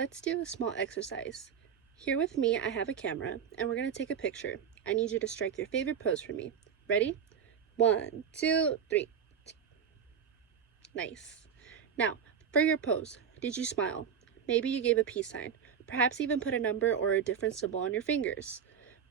Let's do a small exercise. Here with me, I have a camera, and we're going to take a picture. I need you to strike your favorite pose for me. Ready? 1, 2, 3. Nice. Now, for your pose, did you smile? Maybe you gave a peace sign. Perhaps even put a number or a different symbol on your fingers.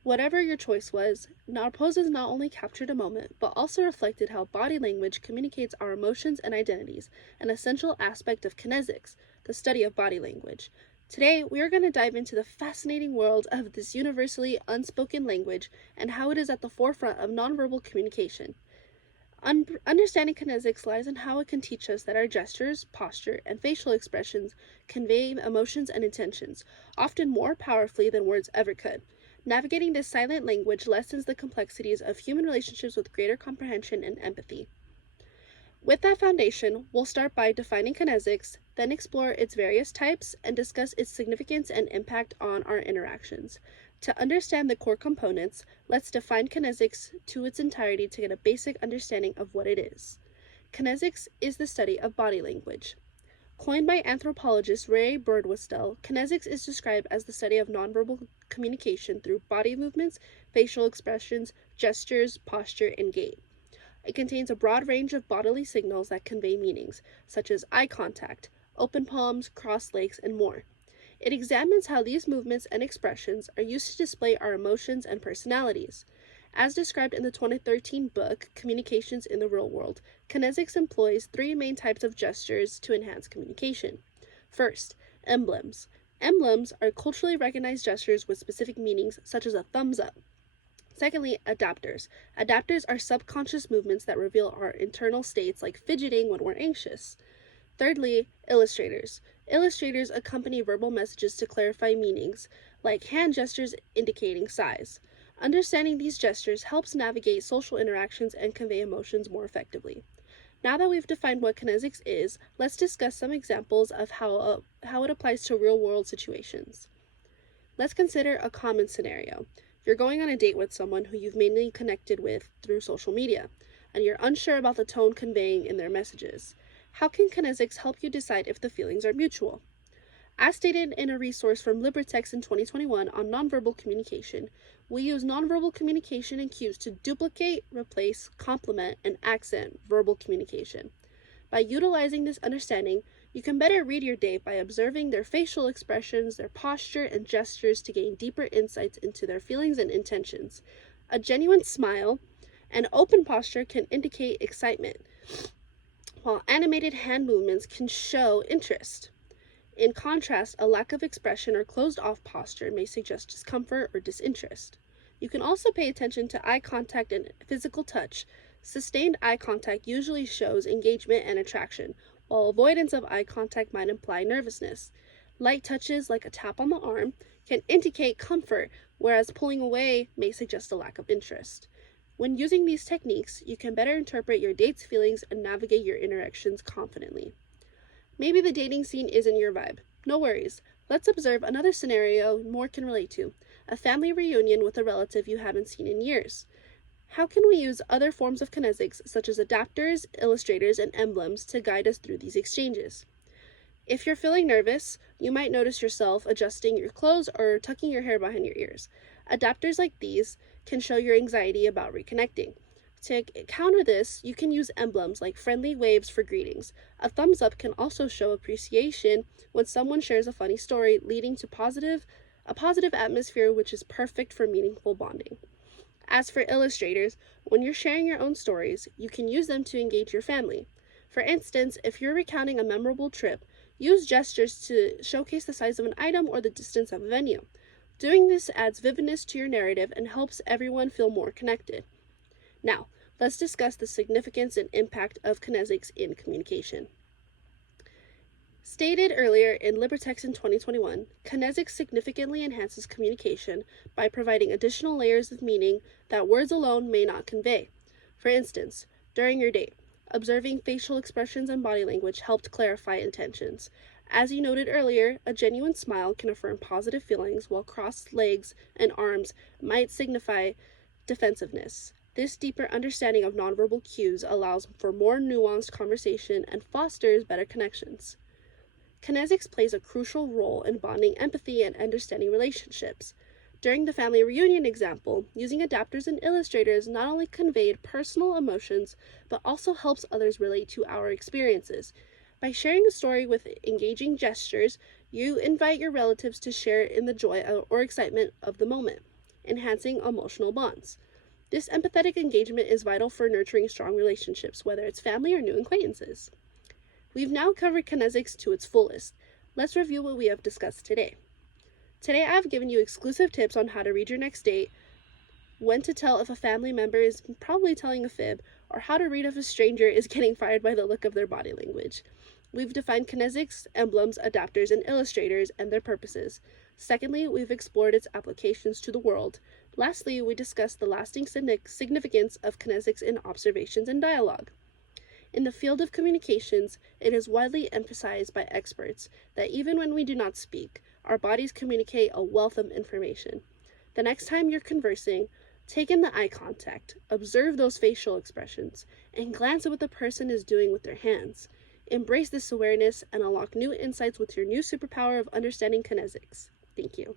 Whatever your choice was, our poses not only captured a moment, but also reflected how body language communicates our emotions and identities, an essential aspect of kinesics, the study of body language. Today, we are going to dive into the fascinating world of this universally unspoken language and how it is at the forefront of nonverbal communication. Understanding kinesics lies in how it can teach us that our gestures, posture, and facial expressions convey emotions and intentions, often more powerfully than words ever could. Navigating this silent language lessens the complexities of human relationships with greater comprehension and empathy. With that foundation, we'll start by defining kinesics, then explore its various types, and discuss its significance and impact on our interactions. To understand the core components, let's define kinesics to its entirety to get a basic understanding of what it is. Kinesics is the study of body language. Coined by anthropologist Ray Birdwistell, kinesics is described as the study of nonverbal communication through body movements, facial expressions, gestures, posture, and gait. It contains a broad range of bodily signals that convey meanings, such as eye contact, open palms, crossed legs, and more. It examines how these movements and expressions are used to display our emotions and personalities. As described in the 2013 book, Communications in the Real World, kinesics employs three main types of gestures to enhance communication. First, emblems. Emblems are culturally recognized gestures with specific meanings, such as a thumbs up. Secondly, adapters. Adapters are subconscious movements that reveal our internal states, like fidgeting when we're anxious. Thirdly, illustrators. Illustrators accompany verbal messages to clarify meanings, like hand gestures indicating size. Understanding these gestures helps navigate social interactions and convey emotions more effectively. Now that we've defined what kinesics is, let's discuss some examples of how it applies to real-world situations. Let's consider a common scenario. You're going on a date with someone who you've mainly connected with through social media, and you're unsure about the tone conveying in their messages. How can kinesics help you decide if the feelings are mutual? As stated in a resource from LibreText in 2021 on nonverbal communication, we use nonverbal communication and cues to duplicate, replace, complement, and accent verbal communication. By utilizing this understanding, you can better read your date by observing their facial expressions, their posture, and gestures to gain deeper insights into their feelings and intentions. A genuine smile and open posture can indicate excitement, while animated hand movements can show interest. In contrast, a lack of expression or closed-off posture may suggest discomfort or disinterest. You can also pay attention to eye contact and physical touch. Sustained eye contact usually shows engagement and attraction, while avoidance of eye contact might imply nervousness. Light touches, like a tap on the arm, can indicate comfort, whereas pulling away may suggest a lack of interest. When using these techniques, you can better interpret your date's feelings and navigate your interactions confidently. Maybe the dating scene isn't your vibe. No worries. Let's observe another scenario more can relate to: a family reunion with a relative you haven't seen in years. How can we use other forms of kinesics, such as adapters, illustrators, and emblems, to guide us through these exchanges? If you're feeling nervous, you might notice yourself adjusting your clothes or tucking your hair behind your ears. Adapters like these can show your anxiety about reconnecting. To counter this, you can use emblems like friendly waves for greetings. A thumbs up can also show appreciation when someone shares a funny story, leading to a positive atmosphere, which is perfect for meaningful bonding. As for illustrators, when you're sharing your own stories, you can use them to engage your family. For instance, if you're recounting a memorable trip, use gestures to showcase the size of an item or the distance of a venue. Doing this adds vividness to your narrative and helps everyone feel more connected. Now, let's discuss the significance and impact of kinesics in communication. Stated earlier in LibreText in 2021, kinesics significantly enhances communication by providing additional layers of meaning that words alone may not convey. For instance, during your date, observing facial expressions and body language helped clarify intentions. As you noted earlier, a genuine smile can affirm positive feelings, while crossed legs and arms might signify defensiveness. This deeper understanding of nonverbal cues allows for more nuanced conversation and fosters better connections. Kinesics plays a crucial role in bonding empathy and understanding relationships. During the family reunion example, using adapters and illustrators not only conveyed personal emotions, but also helps others relate to our experiences. By sharing a story with engaging gestures, you invite your relatives to share in the joy or excitement of the moment, enhancing emotional bonds. This empathetic engagement is vital for nurturing strong relationships, whether it's family or new acquaintances. We've now covered kinesics to its fullest. Let's review what we have discussed today. Today I've given you exclusive tips on how to read your next date, when to tell if a family member is probably telling a fib, or how to read if a stranger is getting fired by the look of their body language. We've defined kinesics, emblems, adapters, and illustrators and their purposes. Secondly, we've explored its applications to the world. Lastly, we discussed the lasting significance of kinesics in observations and dialogue. In the field of communications, it is widely emphasized by experts that even when we do not speak, our bodies communicate a wealth of information. The next time you're conversing, take in the eye contact, observe those facial expressions, and glance at what the person is doing with their hands. Embrace this awareness and unlock new insights with your new superpower of understanding kinesics. Thank you.